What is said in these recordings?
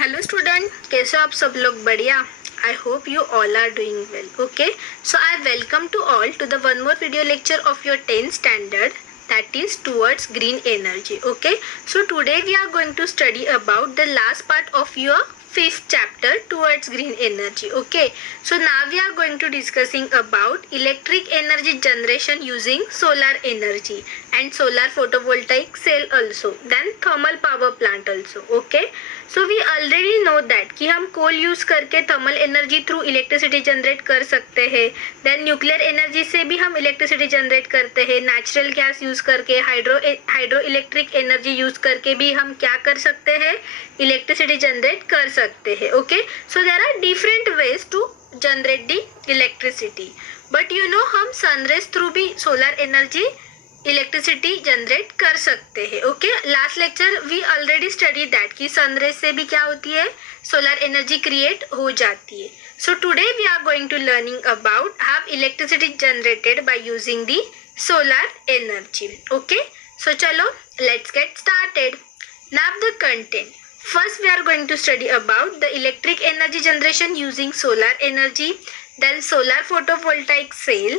Hello student, कैसे हो आप सब लोग? बढ़िया। I hope you all are doing well. Okay, so I welcome to all to the one more video lecture of your 10th standard, that is towards green energy. Okay, so today we are going to study about the last part of your 5th chapter towards green energy. Okay, so now we are going to discussing about electric energy generation using solar energy and solar photovoltaic cell also, then thermal power plant also. Okay, so we already know that कि हम coal use करके thermal energy through electricity generate कर सकते हैं. Then nuclear energy से भी हम electricity generate करते हैं. नेचुरल गैस यूज करके, हाइड्रो इलेक्ट्रिक एनर्जी यूज करके भी हम क्या कर सकते हैं? इलेक्ट्रिसिटी जनरेट कर सकते हैं. Okay, so there are different ways to generate the electricity. But you know, हम सनरेज थ्रू भी सोलर एनर्जी इलेक्ट्रिसिटी जनरेट कर सकते हैं. Okay, last lecture we already study that कि सनरेज से भी क्या होती है? सोलर एनर्जी क्रिएट हो जाती है. So today we are going to learning about how electricity generated by using the solar energy. Okay, so चलो let's get started. Now the content. First we are going to study about the electric energy generation using solar energy, then solar photovoltaic cell,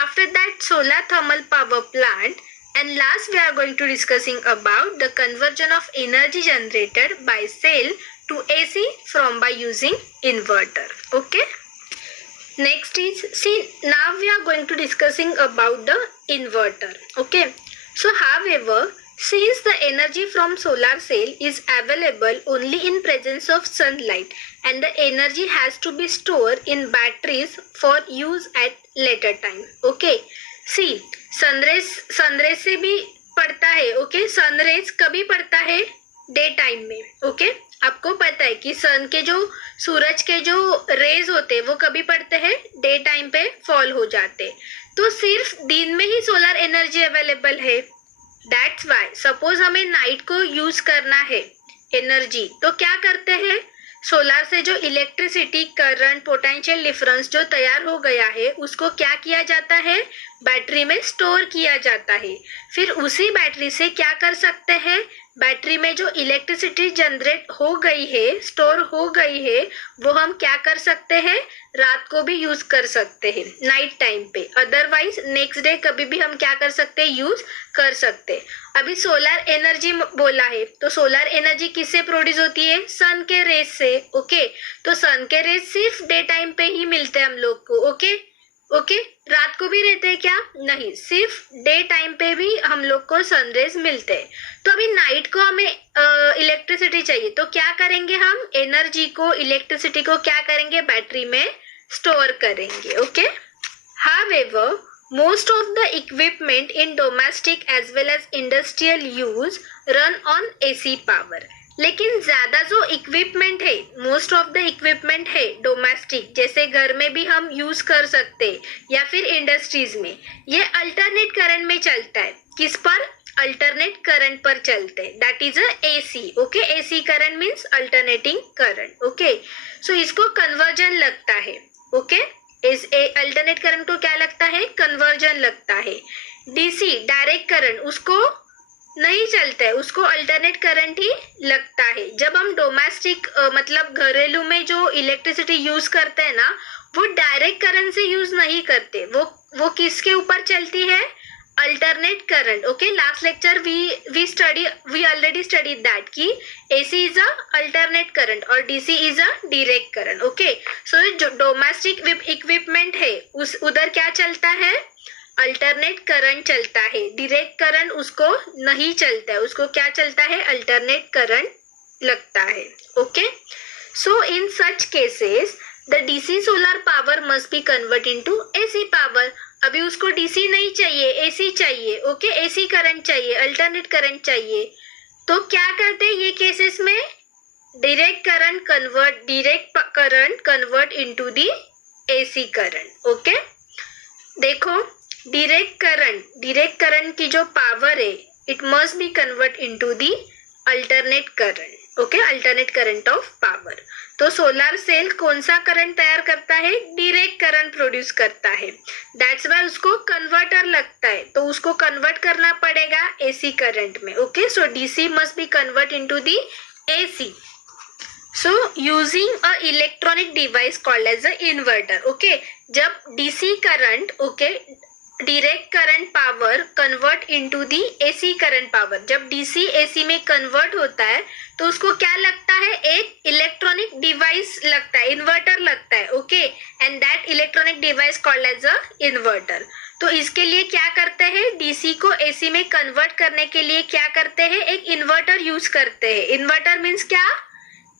after that solar thermal power plant, and last we are going to discussing about the conversion of energy generated by cell to AC from by using inverter. Okay, next is, see, now we are going to discussing about the inverter. Okay, so however, since the energy from solar cell is available only in presence of sunlight and the energy has to be stored in batteries for use at later time. Okay, see, sunrays से भी पड़ता है. Okay, sun rays कभी पड़ता है? Day time में. Okay, आपको पता है कि सन के जो सूरज के जो रेज होते हैं वो कभी पड़ते हैं? डे टाइम पे फॉल हो जाते. तो सिर्फ दिन में ही सोलर एनर्जी अवेलेबल है. दैट्स वाई सपोज हमें नाइट को यूज करना है एनर्जी, तो क्या करते हैं? सोलर से जो इलेक्ट्रिसिटी, करंट, पोटेंशियल डिफरेंस जो तैयार हो गया है उसको क्या किया जाता है? बैटरी में स्टोर किया जाता है. फिर उसी बैटरी से क्या कर सकते हैं? बैटरी में जो इलेक्ट्रिसिटी जनरेट हो गई है, स्टोर हो गई है, वो हम क्या कर सकते हैं? रात को भी यूज कर सकते हैं, नाइट टाइम पे. अदरवाइज नेक्स्ट डे कभी भी हम क्या कर सकते हैं? यूज कर सकते. अभी सोलर एनर्जी बोला है, तो सोलर एनर्जी किससे प्रोड्यूस होती है? सन के रेज से. ओके, तो सन के रेज सिर्फ डे टाइम पे ही मिलते हैं हम लोग को. ओके, रात को भी रहते हैं क्या? नहीं, सिर्फ डे टाइम पे भी हम लोग को सनरेज मिलते हैं. तो अभी नाइट को हमें इलेक्ट्रिसिटी चाहिए, तो क्या करेंगे हम? एनर्जी को, इलेक्ट्रिसिटी को क्या करेंगे? बैटरी में स्टोर करेंगे. Okay, however, most of the equipment in domestic as well as industrial use run on AC power. लेकिन ज्यादा जो इक्विपमेंट है, मोस्ट ऑफ द इक्विपमेंट है डोमेस्टिक, जैसे घर में भी हम यूज कर सकते या फिर इंडस्ट्रीज में, ये अल्टरनेट करंट में चलता है. किस पर? अल्टरनेट करंट पर चलते हैं. That is a AC. Okay, AC current means alternating current. Okay, so इसको कन्वर्जन लगता है. ओके, इस अल्टरनेट करंट को क्या लगता है? कन्वर्जन लगता है. डीसी डायरेक्ट करंट उसको नहीं चलता है, उसको अल्टरनेट करंट ही लगता है. जब हम डोमेस्टिक मतलब घरेलू में जो इलेक्ट्रिसिटी यूज करते हैं ना, वो डायरेक्ट करंट से यूज नहीं करते. वो किसके ऊपर चलती है? Alternate current. Okay, last lecture we already study that कि AC is a alternate current और DC is a direct current. Okay, so जो डोमेस्टिक इक्विपमेंट है उधर क्या चलता है? अल्टरनेट करंट चलता है. डायरेक्ट करंट उसको नहीं चलता है, उसको क्या चलता है? अल्टरनेट करंट लगता है. Okay, so in such cases the DC solar power must be convert into AC power. अभी उसको डीसी नहीं चाहिए, एसी चाहिए. ओके, एसी करंट चाहिए, अल्टरनेट करंट चाहिए. तो क्या करते हैं ये केसेस में? Direct current convert into the AC current. Okay, देखो, डायरेक्ट करंट की जो पावर है, it must be convert into the alternate current. Okay, alternate current of power. तो सोलर सेल कौन सा करंट तैयार करता है? डायरेक्ट करंट प्रोड्यूस करता है. दैट्स वाई उसको कन्वर्टर लगता है, तो उसको कन्वर्ट करना पड़ेगा एसी करंट में. Okay, so DC must be convert into the AC. So using a electronic device called as a inverter. Okay, जब DC current, okay, direct current power convert into the AC current power, जब DC AC में convert होता है तो उसको क्या लगता है, एक इलेक्ट्रॉनिक डिवाइस लगता है, इन्वर्टर लगता है. Okay, and that electronic device called as a inverter. तो इसके लिए क्या करते हैं, डीसी को एसी में कन्वर्ट करने के लिए क्या करते हैं, एक इन्वर्टर यूज करते हैं. इन्वर्टर मीन्स क्या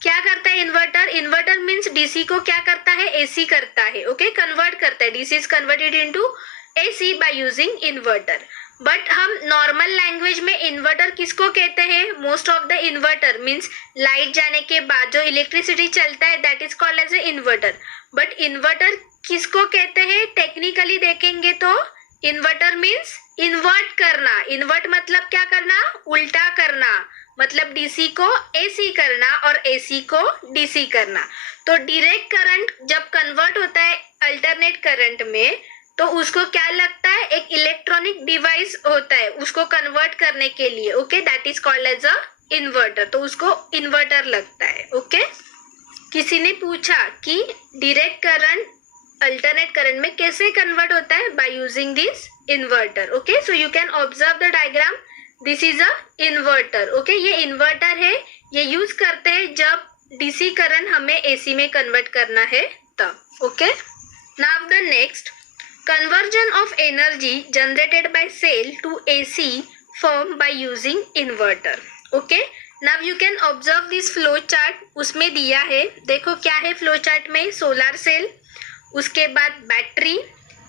क्या करता है इन्वर्टर, इन्वर्टर मीन्स डीसी को क्या करता है, एसी करता है. ओके, कन्वर्ट करता है, DC is converted into AC by using inverter. But हम नॉर्मल लैंग्वेज में इन्वर्टर किसको कहते हैं, most of the inverter means light जाने के बाद जो इलेक्ट्रिसिटी चलता है that is called as a inverter. But inverter किसको कहते हैं, टेक्निकली देखेंगे तो इन्वर्टर मीन्स इन्वर्ट करना. इन्वर्ट मतलब क्या करना, उल्टा करना, मतलब डीसी को एसी करना और एसी को डीसी करना. तो डायरेक्ट करंट जब कन्वर्ट होता है अल्टरनेट करंट में तो उसको क्या लगता है, एक इलेक्ट्रॉनिक डिवाइस होता है उसको कन्वर्ट करने के लिए. Okay, that is called as a inverter. तो उसको इन्वर्टर लगता है. ओके, किसी ने पूछा कि डायरेक्ट करंट अल्टरनेट करंट में कैसे कन्वर्ट होता है, bye using this inverter. Okay, so you can observe the diagram. This is a inverter. Okay, ये इन्वर्टर है, ये यूज करते हैं जब डीसी करंट हमें एसी में कन्वर्ट करना है तब. Okay, now the next, conversion of energy generated by cell to AC form by using inverter. Okay, now you can observe this flow chart. उसमें दिया है, देखो क्या है फ्लो चार्ट में, सोलर सेल, उसके बाद battery,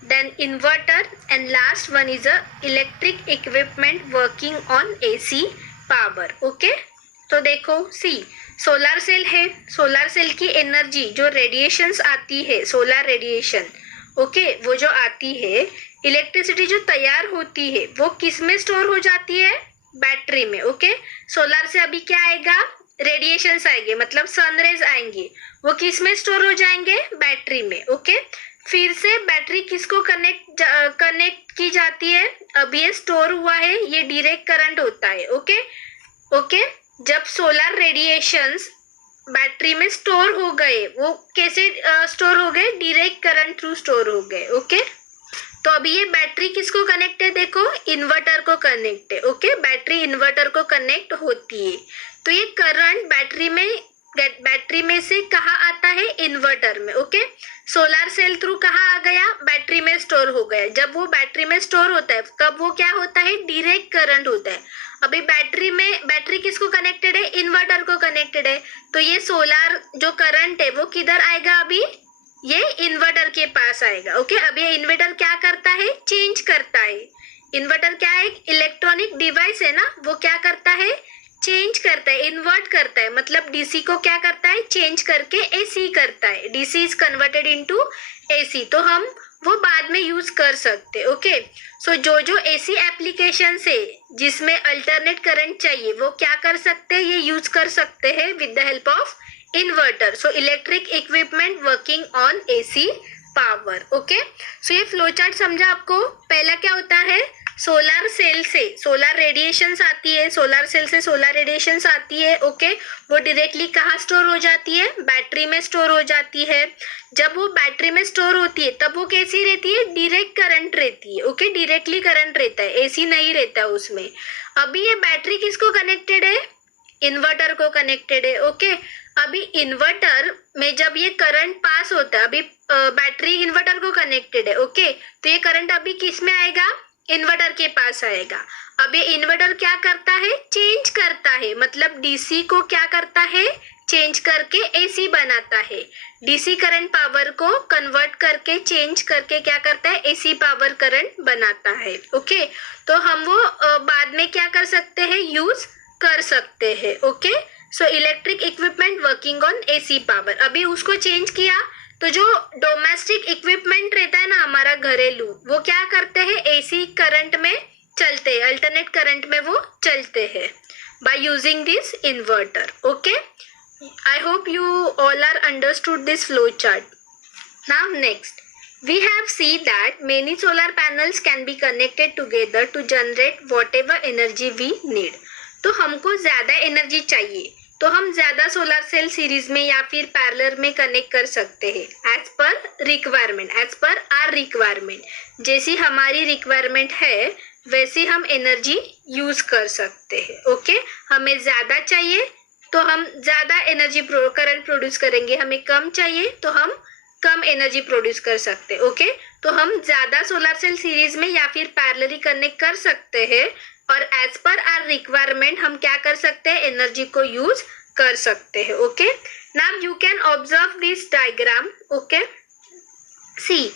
then inverter and last one is a electric equipment working on AC power. Okay, तो देखो सी सोलर सेल है, सोलर सेल की एनर्जी जो रेडिएशंस आती है, सोलर रेडिएशन, ओके, वो जो आती है, इलेक्ट्रिसिटी जो तैयार होती है वो किस में स्टोर हो जाती है, बैटरी में. ओके, सोलर से अभी क्या आएगा, रेडिएशंस आएंगे, मतलब सनरेज आएंगे, वो किस में स्टोर हो जाएंगे, बैटरी में. ओके, फिर से बैटरी किसको कनेक्ट की जाती है, अब ये स्टोर हुआ है, ये डायरेक्ट करंट होता है. ओके ओके, जब सोलर रेडिएशंस बैटरी में स्टोर हो गए, वो कैसे स्टोर हो गए, डायरेक्ट करंट थ्रू स्टोर हो गए. ओके, तो अभी ये बैटरी किसको कनेक्ट है, देखो इन्वर्टर को कनेक्ट है. ओके, बैटरी इन्वर्टर को कनेक्ट होती है, तो ये करंट बैटरी में से कहाँ आता है, इन्वर्टर में. ओके, सोलर सेल थ्रू कहाँ आ गया, बैटरी में स्टोर हो गया. जब वो बैटरी में स्टोर होता है कब वो क्या होता है, डायरेक्ट करंट होता है. अभी बैटरी किसको कनेक्टेड है, इन्वर्टर को कनेक्टेड है, तो ये सोलर जो करंट है वो किधर आएगा, अभी ये इन्वर्टर के पास आएगा. ओके, अब ये इन्वर्टर क्या करता है, चेंज करता है. इन्वर्टर क्या है, एक इलेक्ट्रॉनिक डिवाइस है ना, वो क्या करता है, चेंज करता है, इन्वर्ट करता है, मतलब डीसी को क्या करता है, चेंज करके एसी करता है. DC is converted into AC, तो हम वो बाद में यूज कर सकते. ओके, सो जो एसी एप्लीकेशन है जिसमें अल्टरनेट करंट चाहिए वो क्या कर सकते हैं, ये यूज कर सकते हैं with the help of inverter. So electric equipment working on AC power. Okay, so ये फ्लो चार्ट समझा आपको. पहला क्या होता है, सोलर सेल से सोलर रेडिएशंस आती है, सोलर सेल से सोलर रेडिएशंस आती है. ओके, वो डायरेक्टली कहाँ स्टोर हो जाती है, बैटरी में स्टोर हो जाती है. जब वो बैटरी में स्टोर होती है तब वो कैसी रहती है, डायरेक्ट करंट रहती है. ओके, डायरेक्टली करंट रहता है, एसी नहीं रहता उसमें. अभी ये बैटरी किसको कनेक्टेड है, इन्वर्टर को कनेक्टेड है. ओके, अभी इन्वर्टर में जब ये करंट पास होता है, अभी बैटरी इन्वर्टर को कनेक्टेड है. ओके, तो ये करंट अभी किस में आएगा, इन्वर्टर के पास आएगा. अब ये इन्वर्टर क्या करता है, चेंज करता है, मतलब डीसी को क्या करता है, चेंज करके एसी बनाता है. डीसी करंट पावर को कन्वर्ट करके चेंज करके क्या करता है, एसी पावर करंट बनाता है. ओके, तो हम वो बाद में क्या कर सकते हैं, यूज कर सकते हैं. Okay, so electric equipment working on AC power, अभी उसको चेंज किया तो जो डोमेस्टिक इक्विपमेंट रहता है ना हमारा घरेलू, वो क्या करते हैं, एसी करंट में चलते हैं, अल्टरनेट करंट में वो चलते हैं by using this inverter. Okay, I hope you all are understood this flow chart. Now next, we have seen that many solar panels can be connected together to generate whatever energy we need. तो हमको ज्यादा energy चाहिए तो हम ज्यादा solar cell series में या फिर पैरेलल में कनेक्ट कर सकते हैं as per requirement, as per our requirement. जैसी हमारी रिक्वायरमेंट है वैसी हम एनर्जी यूज कर सकते हैं। ओके, हमें ज्यादा चाहिए तो हम ज्यादा एनर्जी करंट प्रोड्यूस करेंगे, हमें कम चाहिए तो हम कम एनर्जी प्रोड्यूस कर सकते हैं। ओके, तो हम ज्यादा सोलर सेल सीरीज में या फिर पैरेलली कनेक्ट कर सकते हैं और एज पर आर रिक्वायरमेंट हम क्या कर सकते हैं, एनर्जी को यूज कर सकते हैं। Okay, now you can observe this diagram. Okay, see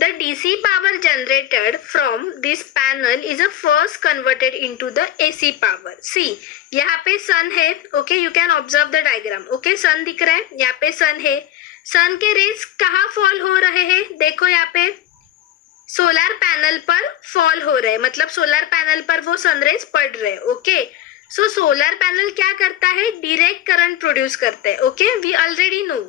the DC power generated from this panel is a first converted into the AC power. See, यहाँ पे सन है। Okay, you can observe the diagram. Okay, sun दिख रहा है, यहाँ पे sun है। सन के रेज कहाँ फॉल हो रहे हैं, देखो यहाँ पे सोलर पैनल पर फॉल हो रहे हैं, मतलब सोलर पैनल पर वो सनरेज पड़ रहे हैं। ओके, सो सोलर पैनल क्या करता है, डायरेक्ट करंट प्रोड्यूस करता है। ओके, वी ऑलरेडी नो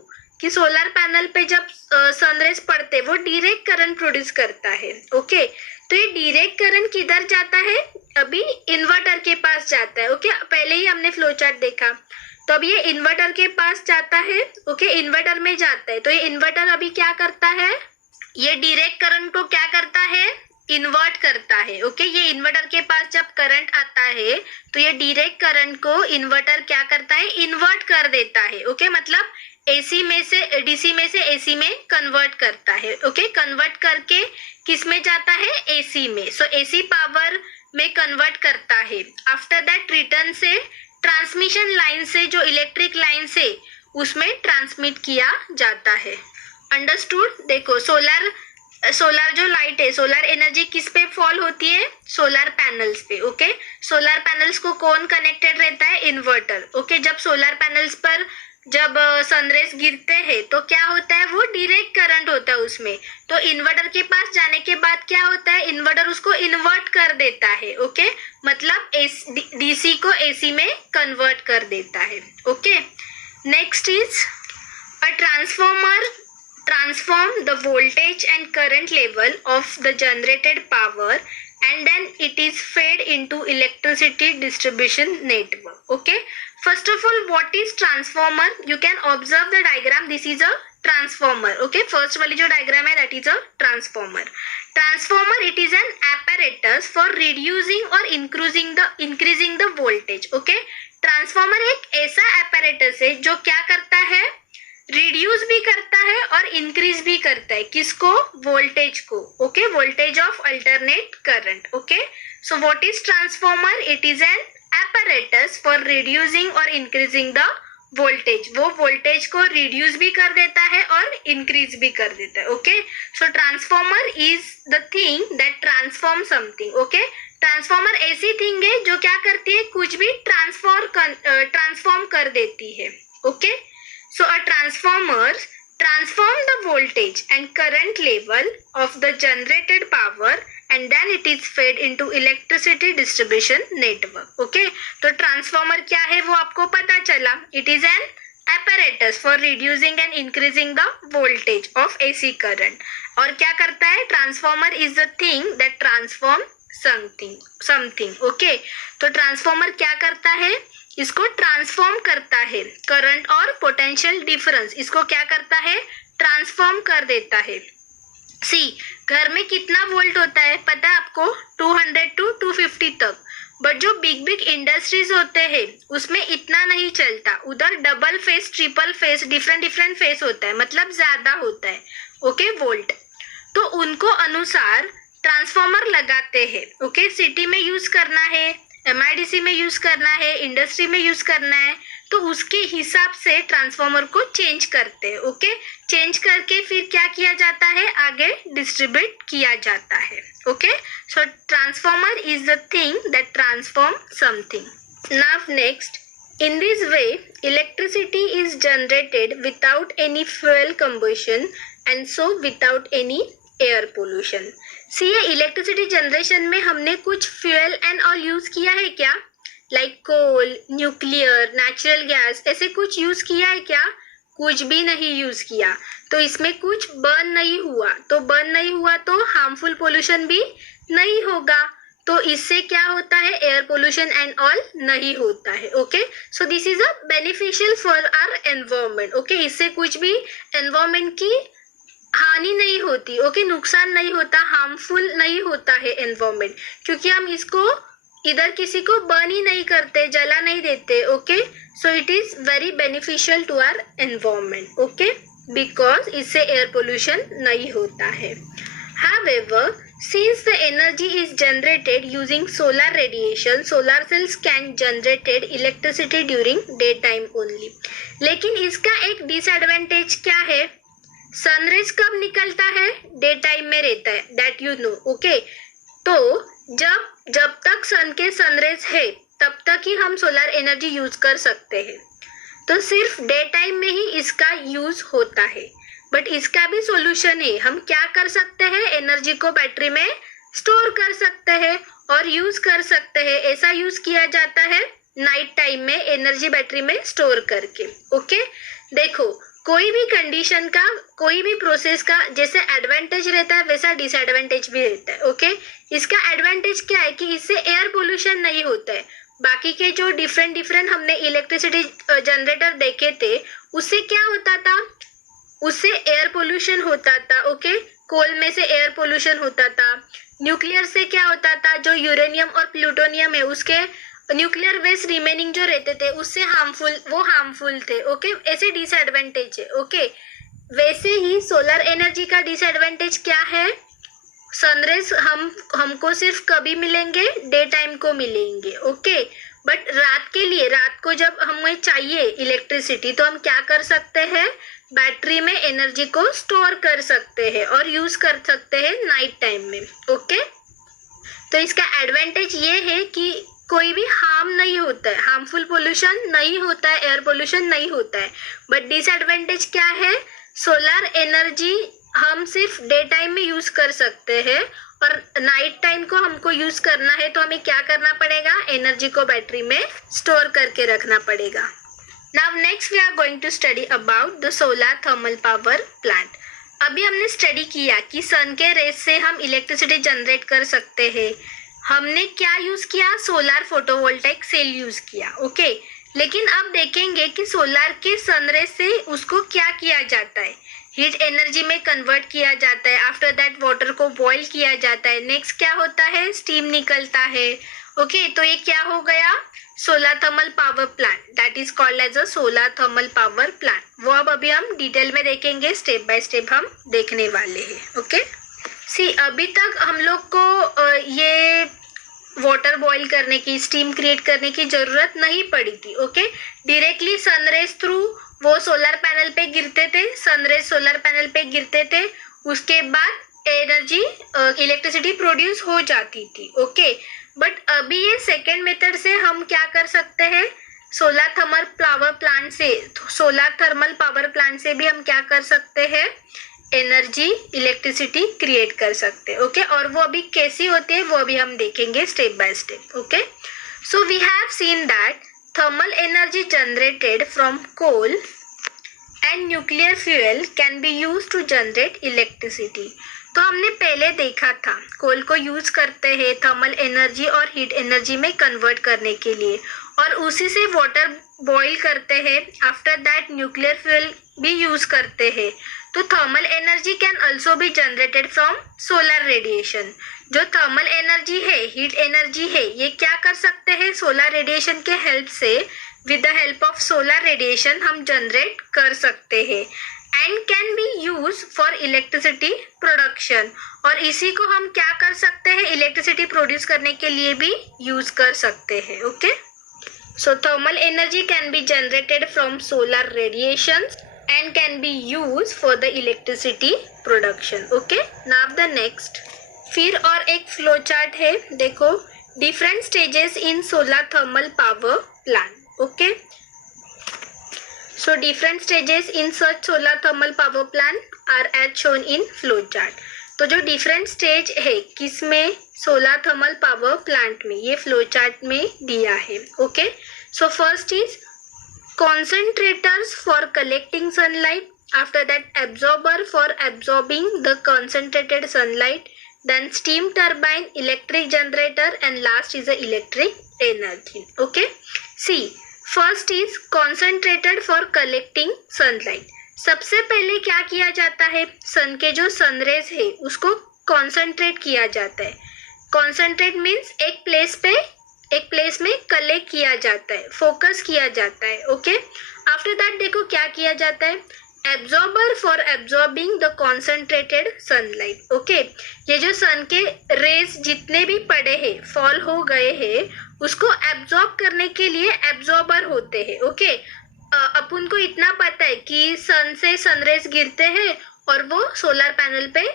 कि सोलर पैनल पे जब सनरेज पड़ते वो डायरेक्ट करंट प्रोड्यूस करता है। ओके, तो ये डायरेक्ट करंट किधर जाता है, अभी इन्वर्टर के पास जाता है। ओके, पहले ही हमने फ्लो चार्ट देखा, तो अब ये इन्वर्टर के पास जाता है। ओके, इन्वर्टर में जाता है, तो ये इन्वर्टर अभी क्या करता है, ये डायरेक्ट करंट को क्या करता है, इन्वर्ट करता है। ओके, ये इन्वर्टर के पास जब करंट आता है तो ये डायरेक्ट करंट को इन्वर्टर क्या करता है, इन्वर्ट कर देता है। ओके, मतलब एसी में से डीसी में से एसी में कन्वर्ट करता है। ओके, कन्वर्ट करके किस में जाता है, एसी में। सो एसी पावर में कन्वर्ट करता है। आफ्टर दैट रिटर्न से ट्रांसमिशन लाइन से, जो इलेक्ट्रिक लाइन से, उसमें ट्रांसमिट किया जाता है। अंडरस्टूड। देखो सोलर जो लाइट है, सोलर एनर्जी किस पे फॉल होती है, सोलर पैनल्स पे। ओके, सोलर पैनल्स को कौन कनेक्टेड रहता है, इन्वर्टर। ओके, जब सोलर पैनल्स पर जब सनरेज गिरते हैं तो क्या होता है, वो डायरेक्ट करंट होता है उसमें, तो इन्वर्टर के पास जाने के बाद क्या होता है, इन्वर्टर उसको इन्वर्ट कर देता है। ओके, मतलब डीसी को एसी में कन्वर्ट कर देता है। Okay, next is a transformer transform the voltage and current level of the generated power and then it is fed into electricity distribution network. Okay, first of all, what is transformer? You can observe the diagram. This is a transformer. Okay, first वाली जो diagram है, that is a transformer. Transformer, it is an apparatus for reducing or increasing the voltage. Okay, transformer एक ऐसा apparatus है जो क्या करता है, रिड्यूस भी करता है और इंक्रीज भी करता है, किसको, वोल्टेज को। Okay, voltage of alternate current. Okay, so what is transformer, it is an apparatus for reducing और इंक्रीजिंग द वोल्टेज। वो वोल्टेज को रिड्यूस भी कर देता है और इंक्रीज भी कर देता है। Okay, so transformer is the thing that transform something. Okay, transformer ऐसी थिंग है जो क्या करती है, कुछ भी ट्रांसफॉर्म कर देती है। Okay, so a transformer transform the voltage and current level of the generated power and then it is fed into electricity distribution network. Okay, तो ट्रांसफॉर्मर क्या है वो आपको पता चला, it is an apparatus for reducing and increasing the voltage of AC current. और क्या करता है, transformer is the thing that transform something. Okay, तो ट्रांसफॉर्मर क्या करता है, इसको ट्रांसफॉर्म करता है, करंट और पोटेंशियल डिफरेंस इसको क्या करता है, ट्रांसफॉर्म कर देता है। सी, घर में कितना वोल्ट होता है पता है आपको, 200 to 250 तक, बट जो बिग इंडस्ट्रीज होते हैं उसमें इतना नहीं चलता, उधर double face, triple face, different face होता है, मतलब ज्यादा होता है। ओके, वोल्ट, तो उनको अनुसार ट्रांसफॉर्मर लगाते हैं। ओके, सिटी में यूज करना है, MIDC में यूज करना है, इंडस्ट्री में यूज करना है, तो उसके हिसाब से ट्रांसफॉर्मर को चेंज करते हैं। ओके, चेंज करके फिर क्या किया जाता है, आगे डिस्ट्रीब्यूट किया जाता है। Okay, so transformer is the thing that transform something. Now next, in this way electricity is generated without any fuel combustion and so without any air pollution. See, ये इलेक्ट्रिसिटी जनरेशन में हमने कुछ fuel and all use किया है क्या, like कोल, nuclear, natural gas, ऐसे कुछ use किया है क्या, कुछ भी नहीं यूज किया, तो इसमें कुछ बर्न नहीं हुआ, तो बर्न नहीं हुआ तो हार्मफुल पोल्यूशन भी नहीं होगा, तो इससे क्या होता है, एयर पोल्यूशन एंड ऑल नहीं होता है. Okay, so this is a beneficial for our environment. Okay, इससे कुछ भी एनवायरमेंट की हानि नहीं होती. ओके, नुकसान नहीं होता, हार्मफुल नहीं होता है एनवायरमेंट, क्योंकि हम इसको इधर किसी को बर्न ही नहीं करते, जला नहीं देते. Okay, so it is very beneficial to our environment. Okay, because इससे एयर पोल्यूशन नहीं होता है. However, since the energy is generated using solar radiation, solar cells can generate electricity during daytime only. लेकिन इसका एक डिसएडवांटेज क्या है, sun rays कब निकलता है, डे टाइम में रहता है, दैट यू नो. ओके, तो जब तक सन के सनरेज है तब तक ही हम सोलर एनर्जी यूज कर सकते हैं. तो सिर्फ डे टाइम में ही इसका यूज होता है. बट इसका भी सॉल्यूशन है. हम क्या कर सकते हैं, एनर्जी को बैटरी में स्टोर कर सकते हैं और यूज कर सकते हैं. ऐसा यूज किया जाता है नाइट टाइम में, एनर्जी बैटरी में स्टोर करके. ओके, देखो कोई भी कंडीशन का, कोई भी प्रोसेस का जैसे एडवांटेज रहता है वैसा डिसएडवांटेज भी रहता है. ओके, इसका एडवांटेज क्या है कि इससे एयर पोल्यूशन नहीं होता है. बाकी के जो डिफरेंट हमने इलेक्ट्रिसिटी जनरेटर देखे थे उससे क्या होता था, उससे एयर पोल्यूशन होता था. ओके, कोल में से एयर पोल्यूशन होता था. न्यूक्लियर से क्या होता था, जो यूरेनियम और प्लूटोनियम है उसके न्यूक्लियर वेस्ट रिमेनिंग जो रहते थे उससे हार्मफुल थे. ओके, ऐसे डिसएडवांटेज है. ओके, वैसे ही सोलर एनर्जी का डिसएडवांटेज क्या है, सनरेज हमको सिर्फ कभी मिलेंगे, डे टाइम को मिलेंगे. ओके, बट रात को जब हमें चाहिए इलेक्ट्रिसिटी तो हम क्या कर सकते हैं, बैटरी में एनर्जी को स्टोर कर सकते हैं और यूज कर सकते हैं नाइट टाइम में. ओके, तो इसका एडवांटेज ये है कि कोई भी हार्म नहीं होता है, हार्मफुल पोल्यूशन नहीं होता है, एयर पोल्यूशन नहीं होता है. बट डिसएडवांटेज क्या है, सोलर एनर्जी हम सिर्फ डे टाइम में यूज कर सकते हैं और नाइट टाइम को हमको यूज करना है तो हमें क्या करना पड़ेगा, एनर्जी को बैटरी में स्टोर करके रखना पड़ेगा. Now next we are going to study about the solar thermal power plant. अभी हमने स्टडी किया कि सन के रेस से हम इलेक्ट्रिसिटी जनरेट कर सकते हैं. हमने क्या यूज किया, सोलर फोटोवोल्टाइक सेल यूज किया. ओके, लेकिन अब देखेंगे कि सोलर के सनरेज से उसको क्या किया जाता है, हीट एनर्जी में कन्वर्ट किया जाता है. आफ्टर दैट वाटर को बॉईल किया जाता है. नेक्स्ट क्या होता है, स्टीम निकलता है. ओके, तो ये क्या हो गया, solar thermal power plant, that is called as a solar thermal power plant. वो अब अभी हम डिटेल में देखेंगे, स्टेप बाय स्टेप हम देखने वाले हैं. ओके, सी अभी तक हम लोग को ये वाटर बॉईल करने की, स्टीम क्रिएट करने की जरूरत नहीं पड़ी थी. ओके, डायरेक्टली सनरेज थ्रू वो सोलर पैनल पे गिरते थे, सनरेज सोलर पैनल पे गिरते थे, उसके बाद एनर्जी इलेक्ट्रिसिटी प्रोड्यूस हो जाती थी. ओके, बट अभी ये सेकेंड मेथड से हम क्या कर सकते हैं, सोलर थर्मल पावर प्लांट से भी हम क्या कर सकते हैं, एनर्जी इलेक्ट्रिसिटी क्रिएट कर सकते हैं. ओके, और वो अभी कैसी होती है वो अभी हम देखेंगे step by step. Okay, so we have seen that thermal energy generated from coal and nuclear fuel can be used to generate electricity. तो हमने पहले देखा था कोल को यूज करते हैं थर्मल एनर्जी और हीट एनर्जी में कन्वर्ट करने के लिए, और उसी से वाटर बॉईल करते हैं. आफ्टर दैट न्यूक्लियर फ्यूल भी यूज करते हैं. तो thermal energy can also be generated from solar radiation. जो थर्मल एनर्जी है, हीट एनर्जी है, ये क्या कर सकते हैं, सोलर रेडिएशन के हेल्प से, with the help of solar radiation हम जनरेट कर सकते हैं and can be use for electricity production. और इसी को हम क्या कर सकते हैं, इलेक्ट्रिसिटी प्रोड्यूस करने के लिए भी यूज कर सकते हैं. Okay, so thermal energy can be generated from solar radiation and can be used for the electricity production. Okay, now the next, फिर और एक फ्लो चार्ट है. देखो, different stages in solar thermal power plant. Okay, so different stages in such solar thermal power plant are as shown in flow chart. तो जो different stage है किसमें, solar thermal power plant में, ये flow chart में दिया है. Okay, so first is concentrators for collecting sunlight, after that absorber for absorbing the concentrated sunlight, then steam turbine, electric generator, and last is the electric energy. Okay, see, first is concentrated for collecting sunlight. सबसे पहले क्या किया जाता है, सन के जो sun rays है उसको कॉन्सेंट्रेट किया जाता है. कॉन्सेंट्रेट मीन्स एक प्लेस में कलेक्ट किया जाता है, फोकस किया जाता है. ओके, आफ्टर दैट देखो क्या किया जाता है, absorber for absorbing the concentrated sunlight. Okay, ये जो सन के रेज जितने भी पड़े हैं, फॉल हो गए हैं, उसको एब्जॉर्ब करने के लिए एब्जॉर्बर होते हैं. ओके, अपन को इतना पता है कि सन से सनरेज गिरते हैं और वो सोलर पैनल पे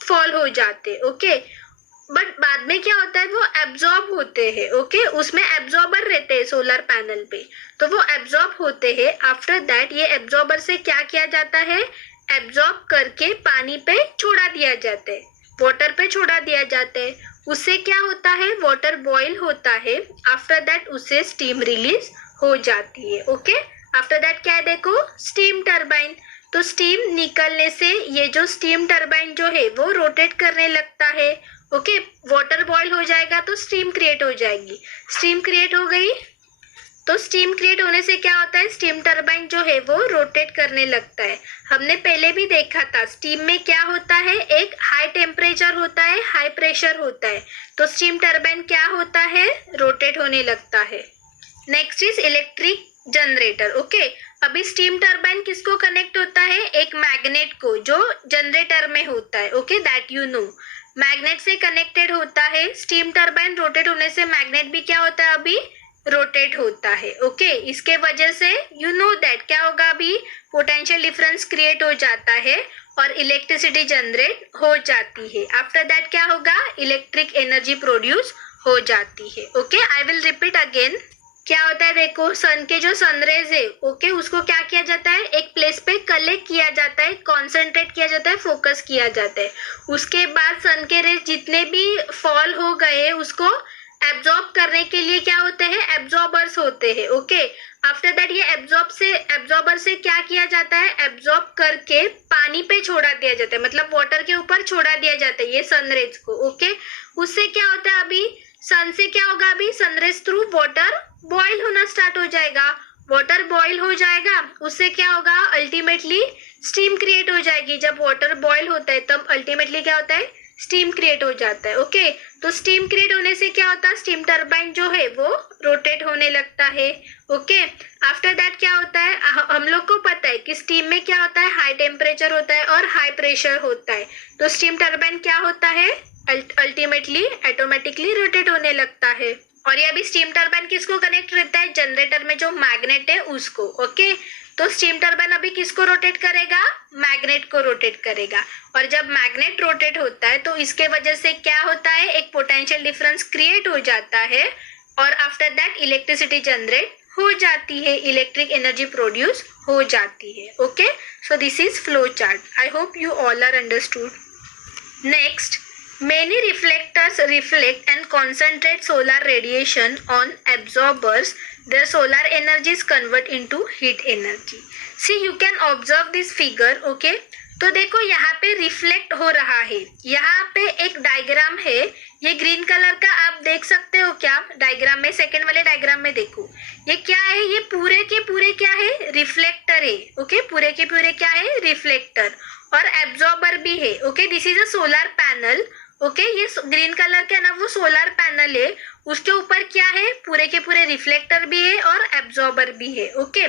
फॉल हो जाते. ओके, बट बाद में क्या होता है, वो एब्जॉर्ब होते हैं. ओके, उसमें एब्जॉर्बर रहते हैं सोलर पैनल पे, तो वो एब्जॉर्ब होते हैं. आफ्टर दैट ये एब्जॉर्बर से क्या किया जाता है, एब्जॉर्ब करके पानी पे छोड़ा दिया जाता है, वाटर पे छोड़ा दिया जाता है. उससे क्या होता है, वाटर बॉईल होता है. आफ्टर दैट उससे स्टीम रिलीज हो जाती है. ओके, आफ्टर दैट क्या है देखो, स्टीम टरबाइन. तो स्टीम निकलने से ये जो स्टीम टरबाइन जो है वो रोटेट करने लगता है. ओके, वाटर बॉईल हो जाएगा तो स्टीम क्रिएट हो जाएगी. स्टीम क्रिएट हो गई तो स्टीम क्रिएट होने से क्या होता है, स्टीम टरबाइन जो है वो रोटेट करने लगता है. हमने पहले भी देखा था स्टीम में क्या होता है, एक हाई टेम्परेचर होता है, हाई प्रेशर होता है. तो स्टीम टरबाइन क्या होता है, रोटेट होने लगता है. Next is electric generator. Okay, अभी स्टीम टरबाइन किसको कनेक्ट होता है, एक मैग्नेट को जो जनरेटर में होता है. Okay, that you know, magnet से कनेक्टेड होता है. स्टीम टरबाइन रोटेट होने से मैग्नेट भी क्या होता है, अभी रोटेट होता है. ओके, इसके वजह से यू नो दैट क्या होगा, अभी पोटेंशियल डिफरेंस क्रिएट हो जाता है और इलेक्ट्रिसिटी जनरेट हो जाती है. आफ्टर दैट क्या होगा, इलेक्ट्रिक एनर्जी प्रोड्यूस हो जाती है. Okay, I will repeat again. क्या होता है देखो, सन के जो सनरेज है, ओके, उसको क्या किया जाता है, एक प्लेस पे कलेक्ट किया जाता है, कॉन्सेंट्रेट किया जाता है, फोकस किया जाता है. उसके बाद सन के रेज जितने भी फॉल हो गए उसको एब्जॉर्ब करने के लिए क्या होते हैं, एब्जॉर्बर्स होते हैं. ओके, आफ्टर दैट ये एब्जॉर्बर से क्या किया जाता है, एब्जॉर्ब करके पानी पे छोड़ा दिया जाता है, मतलब वाटर के ऊपर छोड़ा दिया जाता है ये सनरेज को. ओके, उससे क्या होता है, अभी सन से क्या होगा, अभी सनरेज थ्रू वाटर बॉईल होना स्टार्ट हो जाएगा. वाटर बॉईल हो जाएगा, उससे क्या होगा, अल्टीमेटली स्टीम क्रिएट हो जाएगी. जब वाटर बॉईल होता है तब अल्टीमेटली क्या होता है, स्टीम क्रिएट हो जाता है. ओके, तो स्टीम क्रिएट होने से क्या होता है, स्टीम टरबाइन जो है वो रोटेट होने लगता है. ओके, आफ्टर दैट क्या होता है, हम लोग को पता है कि स्टीम में क्या होता है, हाई टेम्परेचर होता है और हाई प्रेशर होता है. तो स्टीम टरबाइन क्या होता है, अल्टीमेटली ऑटोमेटिकली रोटेट होने लगता है. और ये अभी स्टीम टरबाइन किसको कनेक्ट रहता है, जनरेटर में जो मैग्नेट है उसको. ओके, तो स्टीम टरबाइन अभी किसको रोटेट करेगा, मैग्नेट को रोटेट करेगा. और जब मैग्नेट रोटेट होता है तो इसके वजह से क्या होता है, एक पोटेंशियल डिफरेंस क्रिएट हो जाता है और आफ्टर दैट इलेक्ट्रिसिटी जनरेट हो जाती है, इलेक्ट्रिक एनर्जी प्रोड्यूस हो जाती है. Okay, so this is flow chart. I hope you all are understood. Next, many reflectors reflect and concentrate solar radiation on absorbers. Their solar energy is convert into heat energy. See, you can observe this figure. Okay, तो देखो यहाँ पे reflect हो रहा है. यहाँ पे एक डायग्राम है, ये ग्रीन कलर का आप देख सकते हो क्या, डायग्राम में, सेकेंड वाले डायग्राम में देखो, ये क्या है, ये पूरे के पूरे क्या है, रिफ्लेक्टर है. ओके, पूरे के पूरे क्या है, रिफ्लेक्टर और एब्जॉर्बर भी है. Okay, this is a solar panel. Okay, ये ग्रीन कलर का ना वो सोलर पैनल है, उसके ऊपर क्या है, पूरे के पूरे रिफ्लेक्टर भी है और एब्जॉर्बर भी है. ओके,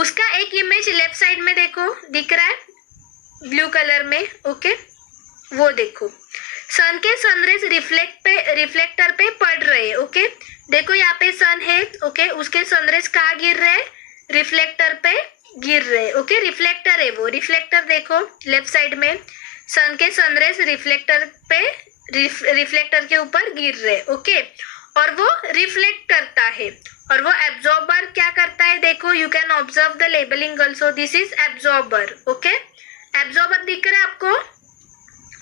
उसका एक इमेज लेफ्ट साइड में देखो दिख रहा है ब्लू कलर में. ओके, वो देखो, सन के सनरेज रिफ्लेक्टर पे पड़ रहे हैं. ओके, देखो यहाँ पे सन है. ओके, उसके सनरेज कहाँ गिर रहे हैं, रिफ्लेक्टर पे गिर रहे. ओके, रिफ्लेक्टर है वो, रिफ्लेक्टर देखो लेफ्ट साइड में, सन के सनरेज रिफ्लेक्टर के ऊपर गिर रहे. ओके, और वो रिफ्लेक्ट करता है और वो एब्जॉर्बर क्या करता है, देखो you can observe the labelling also. This is absorber. Okay, absorber दिख रहा है आपको.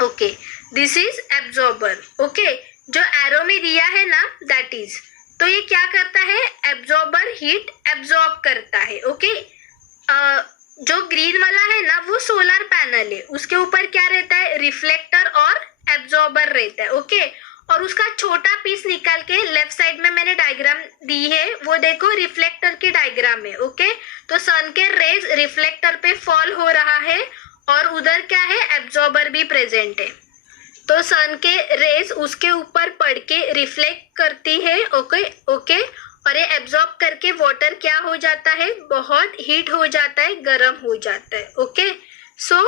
Okay, this is absorber. Okay, जो एरो में दिया है ना, दैट इज, तो ये क्या करता है, एब्जॉर्बर हीट एब्जॉर्ब करता है. ओके, जो ग्रीन वाला है ना वो सोलर पैनल है, उसके ऊपर क्या रहता है, रिफ्लेक्टर और एब्जॉर्बर रहता है। ओके, और उसका छोटा पीस निकाल के लेफ्ट साइड में मैंने डायग्राम दी है, वो देखो रिफ्लेक्टर की डायग्राम है। ओके, तो सन के रेज रिफ्लेक्टर पे फॉल हो रहा है और उधर क्या है, एब्जॉर्बर भी प्रेजेंट है। तो सन के रेज उसके ऊपर पड़ के रिफ्लेक्ट करती है। ओके, और ये एब्जॉर्ब करके वाटर क्या हो जाता है, बहुत हीट हो जाता है, गर्म हो जाता है। Okay, so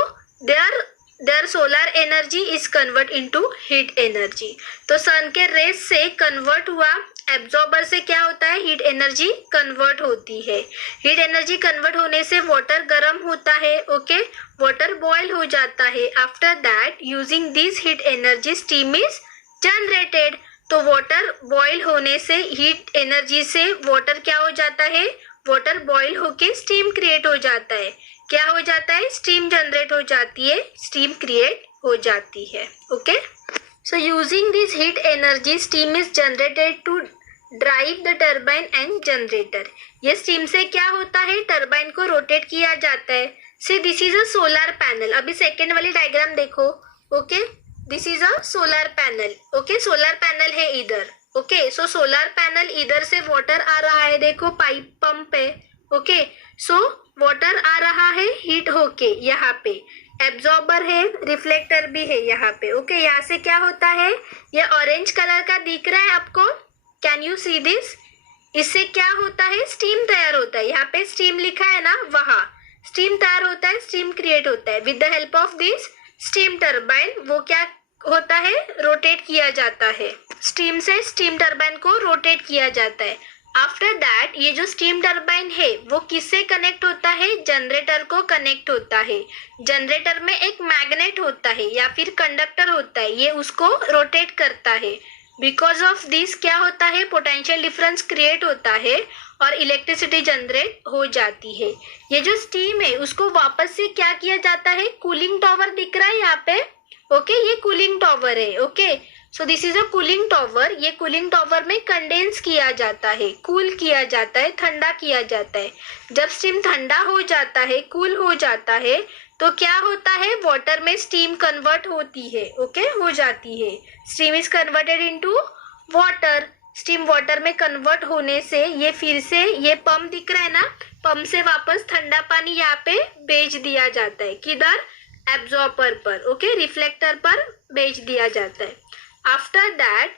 there solar energy is convert into heat energy. तो सन के रेज से कन्वर्ट हुआ, एब्जॉर्बर से क्या होता है, हीट एनर्जी कन्वर्ट होती है। हीट एनर्जी कन्वर्ट होने से वाटर गर्म होता है। ओके, वाटर बॉयल हो जाता है। After that using this heat energy steam is generated. तो वाटर बॉयल होने से, हीट एनर्जी से वाटर क्या हो जाता है, वाटर बॉयल होके स्टीम क्रिएट हो जाता है। क्या हो जाता है, स्टीम जनरेट हो जाती है, स्टीम क्रिएट हो जाती है। Okay, so using this heat energy steam is generated to drive the turbine and generator. ये स्टीम से क्या होता है, टर्बाइन को रोटेट किया जाता है। See this is a solar panel. अभी सेकेंड वाली डायग्राम देखो। Okay, this is a solar panel. Okay, solar panel है इधर। ओके, सो सोलर पैनल, इधर से वाटर आ रहा है, देखो पाइप पंप है। ओके, सो वाटर आ रहा है हीट होके यहाँ पे, एब्जॉर्बर है, रिफ्लेक्टर भी है यहाँ पे। ओके, यहाँ से क्या होता है, ये ऑरेंज कलर का दिख रहा है आपको, कैन यू सी दिस? इससे क्या होता है, स्टीम तैयार होता है। यहाँ पे स्टीम लिखा है ना, वहाँ स्टीम तैयार होता है, स्टीम क्रिएट होता है। With the help of this steam turbine वो क्या होता है, रोटेट किया जाता है। स्टीम से स्टीम टर्बाइन को रोटेट किया जाता है। आफ्टर दैट ये जो स्टीम टर्बाइन है वो किससे कनेक्ट होता है, जनरेटर को कनेक्ट होता है। जनरेटर में एक मैग्नेट होता है या फिर कंडक्टर होता है, ये उसको रोटेट करता है। बिकॉज ऑफ दिस क्या होता है, पोटेंशियल डिफरेंस क्रिएट होता है और इलेक्ट्रिसिटी जनरेट हो जाती है। ये जो स्टीम है उसको वापस से क्या किया जाता है, कूलिंग टॉवर दिख रहा है यहाँ पे। ओके, ये कूलिंग टॉवर है। Okay, so this is a cooling tower. ये कूलिंग टॉवर में कंडेंस किया जाता है, कूल किया जाता है, ठंडा किया जाता है। जब स्टीम ठंडा हो जाता है, कूल हो जाता है, तो क्या होता है, वाटर में स्टीम कन्वर्ट होती है। ओके, हो जाती है, steam is converted into water. Steam water में कन्वर्ट होने से ये फिर से, ये पंप दिख रहा है ना, पंप से वापस ठंडा पानी यहाँ पे भेज दिया जाता है। किधर, एब्जॉर्बर पर। ओके, रिफ्लेक्टर पर भेज दिया जाता है। आफ्टर दैट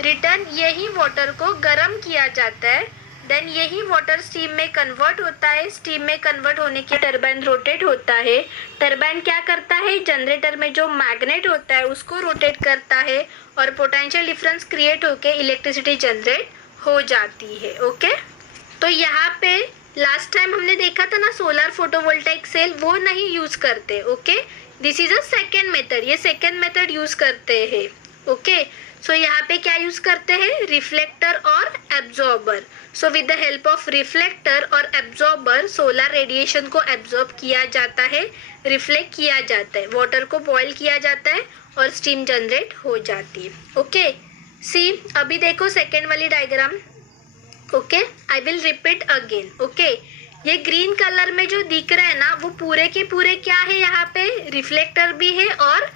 रिटर्न यही वाटर को गर्म किया जाता है। देन यही वाटर स्टीम में कन्वर्ट होता है। स्टीम में कन्वर्ट होने के टर्बाइन रोटेट होता है। टर्बाइन क्या करता है, जनरेटर में जो मैग्नेट होता है उसको रोटेट करता है और पोटेंशियल डिफरेंस क्रिएट होके इलेक्ट्रिसिटी जनरेट हो जाती है। ओके, तो यहाँ पे लास्ट टाइम हमने देखा था ना, सोलर फोटोवोल्टाइक सेल, वो नहीं यूज करते। Okay, this is a second method, ये सेकेंड मेथड यूज करते हैं। ओके, सो यहाँ पे क्या यूज करते हैं, रिफ्लेक्टर और absorber. So with the help of reflector और एब्जॉर्बर सोलर रेडिएशन को एब्जॉर्ब किया जाता है, रिफ्लेक्ट किया जाता है, वाटर को बॉईल किया जाता है और स्टीम जनरेट हो जाती है। ओके, सी अभी देखो सेकेंड वाली diagram. Okay, I will repeat again. Okay, ये ग्रीन कलर में जो दिख रहा है ना, वो पूरे के पूरे क्या है, यहाँ पे रिफ्लेक्टर भी है और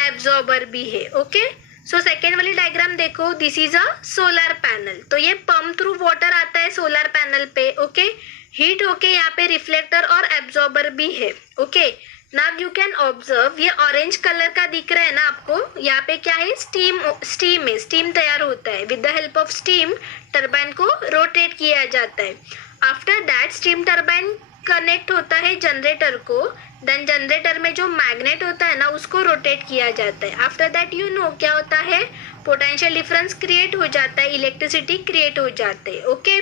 एब्जॉर्बर भी है। ओके, सो सेकेंड वाली डायग्राम देखो, this is a solar panel. तो ये पंप थ्रू वाटर आता है सोलर पैनल पे। ओके, हीट होके यहाँ पे रिफ्लेक्टर और एब्जॉर्बर भी है। Okay, now you can observe, ये ऑरेंज कलर का दिख रहा है ना आपको, यहाँ पे क्या है, स्टीम है, स्टीम तैयार होता है। With the help of steam turbine को रोटेट किया जाता है। After that steam turbine connect होता है जनरेटर को। देन जनरेटर में जो मैग्नेट होता है ना, उसको रोटेट किया जाता है। आफ्टर दैट यू नो क्या होता है, पोटेंशियल डिफरेंस क्रिएट हो जाता है, इलेक्ट्रिसिटी क्रिएट हो जाते हैं। ओके,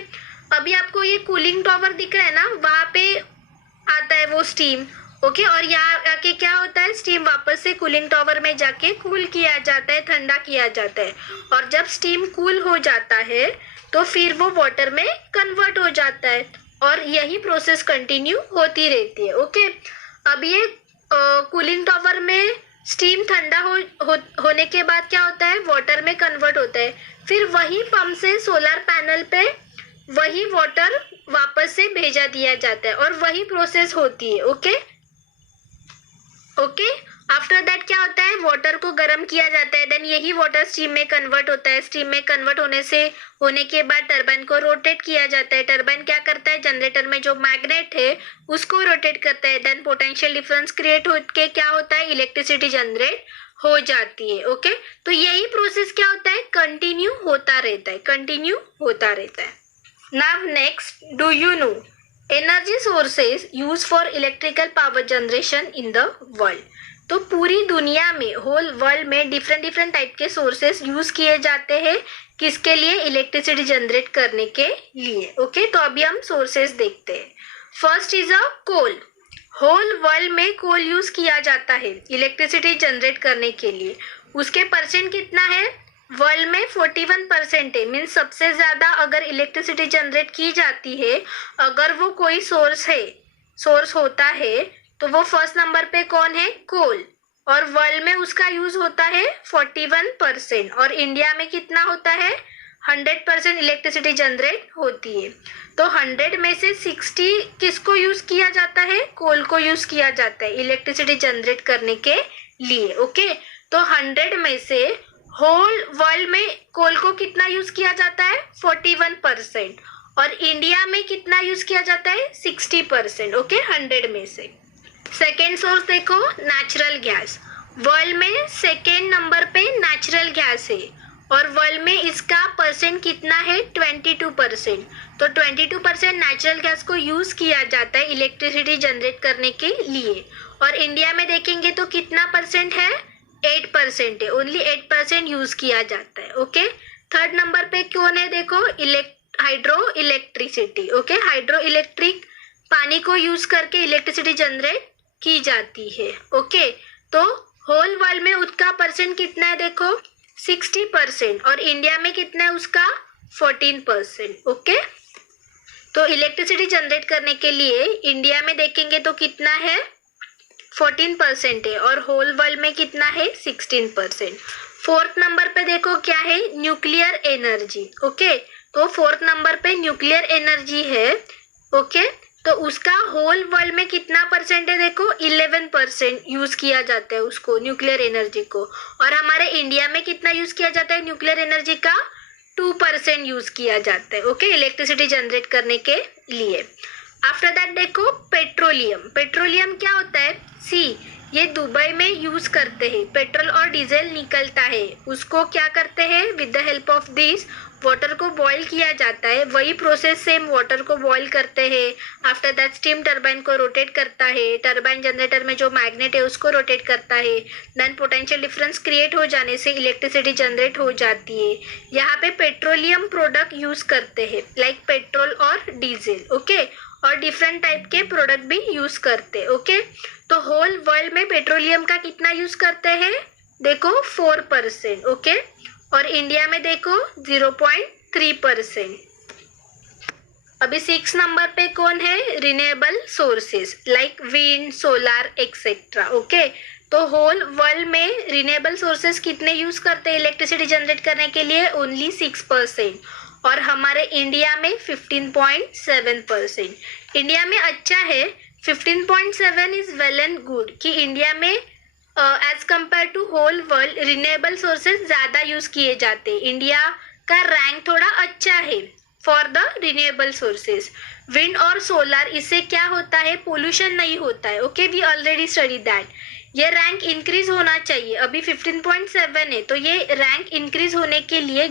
अभी आपको ये कूलिंग टॉवर दिख रहा है ना, वहाँ पे आता है वो स्टीम। ओके, और यहाँ आके क्या होता है, स्टीम वापस से कूलिंग टॉवर में जाके कूल किया जाता है, ठंडा किया जाता है। और जब स्टीम कूल हो जाता है तो फिर वो वाटर में कन्वर्ट हो जाता है और यही प्रोसेस कंटिन्यू होती रहती है। ओके, अब ये कूलिंग टॉवर में स्टीम ठंडा होने के बाद क्या होता है, वाटर में कन्वर्ट होता है। फिर वही पंप से सोलर पैनल पे वही वाटर वापस से भेजा दिया जाता है और वही प्रोसेस होती है। ओके, आफ्टर दैट क्या होता है, वाटर को गर्म किया जाता है, देन यही वाटर स्टीम में कन्वर्ट होता है, स्टीम में कन्वर्ट होने के बाद टरबाइन को रोटेट किया जाता है, टरबाइन क्या करता है, जनरेटर में जो मैग्नेट है उसको रोटेट करता है, देन पोटेंशियल डिफरेंस क्रिएट होके क्या होता है, इलेक्ट्रिसिटी जनरेट हो जाती है। ओके, तो यही प्रोसेस क्या होता है, कंटिन्यू होता रहता है, कंटिन्यू होता रहता है। Now next, do you know energy sources use for electrical power generation in the world. तो पूरी दुनिया में, होल वर्ल्ड में डिफरेंट टाइप के सोर्सेस यूज किए जाते हैं, किसके लिए, इलेक्ट्रिसिटी जनरेट करने के लिए। ओके, तो अभी हम सोर्सेस देखते हैं। First is a coal. Whole world में कोल यूज किया जाता है इलेक्ट्रिसिटी जनरेट करने के लिए। उसके परसेंट कितना है, वर्ल्ड में 41% है, मीन्स सबसे ज्यादा अगर इलेक्ट्रिसिटी जनरेट की जाती है, अगर वो कोई सोर्स होता है, तो वो फर्स्ट नंबर पे कौन है, कोल, और वर्ल्ड में उसका यूज होता है 41%, और इंडिया में कितना होता है, 100% इलेक्ट्रिसिटी जनरेट होती है। तो 100 में से 60 किसको यूज किया जाता है, कोल को यूज किया जाता है इलेक्ट्रिसिटी जनरेट करने के लिए। ओके, तो 100 में से होल वर्ल्ड में कोल को कितना यूज किया जाता है, 41%, और इंडिया में कितना यूज किया जाता है, 60%। ओके, 100 में से। सेकेंड सोर्स देखो, नेचुरल गैस। वर्ल्ड में सेकेंड नंबर पे नेचुरल गैस है, और वर्ल्ड में इसका परसेंट कितना है, 22%। तो 22% नेचुरल गैस को यूज किया जाता है इलेक्ट्रिसिटी जनरेट करने के लिए। और इंडिया में देखेंगे तो कितना परसेंट है, 8% है, ओनली 8% यूज किया जाता है। ओके, थर्ड नंबर पे कौन है, देखो, hydro electricity. Okay, hydro electric पानी को यूज करके इलेक्ट्रिसिटी जनरेट की जाती है। ओके, तो होल वर्ल्ड में उसका परसेंट कितना है, देखो 60%, और इंडिया में कितना है उसका 14%। ओके, तो इलेक्ट्रिसिटी जनरेट करने के लिए इंडिया में देखेंगे तो कितना है, 14% है, और होल वर्ल्ड में कितना है, 16%। फोर्थ नंबर पे देखो क्या है, न्यूक्लियर एनर्जी। ओके, तो फोर्थ नंबर पे न्यूक्लियर एनर्जी है। ओके, तो उसका होल वर्ल्ड में कितना परसेंट है, देखो 11% यूज किया जाता है उसको, न्यूक्लियर एनर्जी को, और हमारे इंडिया में कितना यूज किया जाता है न्यूक्लियर एनर्जी का, 2% यूज किया जाता है। ओके, इलेक्ट्रिसिटी जनरेट करने के लिए। आफ्टर दैट देखो पेट्रोलियम। पेट्रोलियम क्या होता है, सी, ये दुबई में यूज करते हैं, पेट्रोल और डीजल निकलता है, उसको क्या करते हैं, with the help of this water को बॉईल किया जाता है, वही प्रोसेस सेम, वाटर को बॉईल करते हैं। आफ्टर दैट स्टीम टरबाइन को रोटेट करता है, टरबाइन जनरेटर में जो मैग्नेट है उसको रोटेट करता है, देन पोटेंशियल डिफरेंस क्रिएट हो जाने से इलेक्ट्रिसिटी जनरेट हो जाती है। यहाँ पे पेट्रोलियम प्रोडक्ट यूज करते हैं, लाइक पेट्रोल और डीजल। ओके, और डिफरेंट टाइप के प्रोडक्ट भी यूज करते हैं। ओके, तो होल वर्ल्ड में पेट्रोलियम का कितना यूज करते हैं, देखो 4%। ओके, और इंडिया में देखो 0.3%। अभी 6 नंबर पे कौन है, renewable sources like wind, solar etcetera. Okay, तो होल वर्ल्ड में रिन्यूएबल सोर्सेस कितने यूज करते हैं इलेक्ट्रिसिटी जनरेट करने के लिए, ओनली 6%, और हमारे इंडिया में 15.7%। इंडिया में अच्छा है, 15.7 इज वेल एंड गुड कि इंडिया में as compare to whole world renewable sources ज्यादा यूज किए जाते हैं। इंडिया का रैंक थोड़ा अच्छा है for the renewable sources. Wind और सोलर, इससे क्या होता है, पोल्यूशन नहीं होता है। Okay, we already study that. ये रैंक इंक्रीज होना चाहिए, अभी 15.7 है, तो ये रैंक इंक्रीज होने के लिए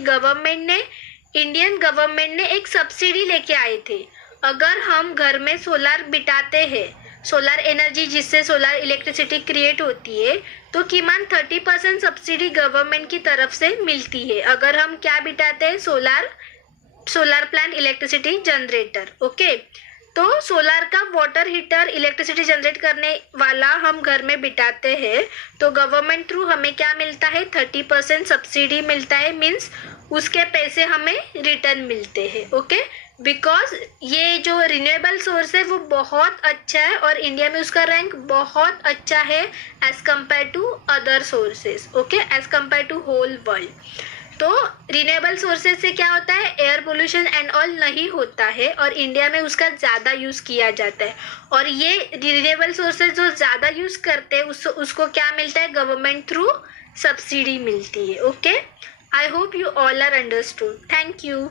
इंडियन गवर्नमेंट ने एक सब्सिडी लेके आए थे। अगर हम घर में सोलर बिठाते हैं, सोलर एनर्जी जिससे सोलर इलेक्ट्रिसिटी क्रिएट होती है, तो कीमत 30% सब्सिडी गवर्नमेंट की तरफ से मिलती है। अगर हम क्या बिठाते हैं, solar plant electricity generator. Okay, तो सोलर का वाटर हीटर इलेक्ट्रिसिटी जनरेट करने वाला हम घर में बिठाते हैं, तो गवर्नमेंट थ्रू हमें क्या मिलता है, 30% सब्सिडी मिलता है, मीन्स उसके पैसे हमें रिटर्न मिलते हैं। ओके, बिकॉज ये जो रिन्यूएबल सोर्स है वो बहुत अच्छा है, और इंडिया में उसका रैंक बहुत अच्छा है as compare to other sources. Okay, as compare to whole world. तो रिन्यूएबल सोर्सेज से क्या होता है, एयर पोल्यूशन एंड ऑल नहीं होता है और इंडिया में उसका ज़्यादा यूज़ किया जाता है। और ये रिन्यूएबल सोर्सेज जो ज़्यादा यूज़ करते हैं उसको क्या मिलता है, गवर्नमेंट थ्रू सब्सिडी मिलती है। Okay, I hope you all are understood. Thank you.